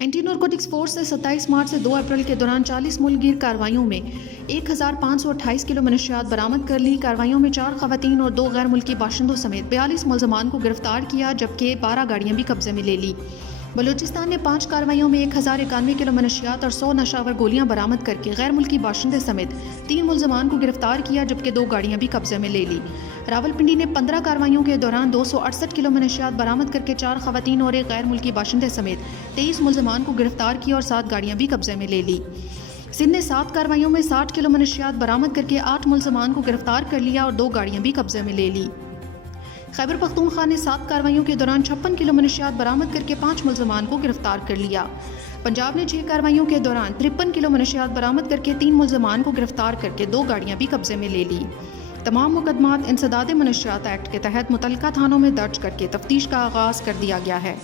Anti narcotics force سے 27 مارچ سے 2 April کے دوران 40 ملک گیر کارروائیوں میں 1528 کلو منشیات برآمد کر لی۔ کارروائیوں میں 4 خواتین اور 2 غیر ملکی باشندوں سمیت 42 ملزمان کو گرفتار کیا، جبکہ 12 گاڑیاں بھی قبضے میں لے لی۔ بلوچستان نے 5 کارروائیوں میں 1091 کلو منشیات اور 100 نشاور گولیاں برآمد کر کے غیر ملکی باشندے سمیت 3 ملزمان کو گرفتار کیا، جبکہ 2 گاڑیاں بھی قبضے میں لے لی۔ راولپنڈی نے 15 کارروائیوں کے دوران 268 کلو منشیات برآمد کر کے 4 خواتین اور 1 غیر ملکی باشندے سمیت 23 ملزمان کو گرفتار کیا اور 7 گاڑیاں بھی قبضے میں لے لی۔ سندھ نے 7 کارروائیوں میں 60 کلو منشیات برآمد کر کے 8 ملزمان کو گرفتار کر لیا اور 2 گاڑیاں بھی قبضے میں لے لی۔ خیبر پختونخوا نے 7 کارروائیوں کے دوران 56 کلو منشیات برآمد کر کے 5 ملزمان کو گرفتار کر لیا۔ پنجاب نے 6 کارروائیوں کے دوران 53 کلو منشیات برآمد کر کے 3 ملزمان کو گرفتار کر کے 2 گاڑیاں بھی قبضے میں لے لی۔ تمام مقدمات انسداد منشیات ایکٹ کے تحت متعلقہ تھانوں میں درج کر کے تفتیش کا آغاز کر دیا گیا ہے۔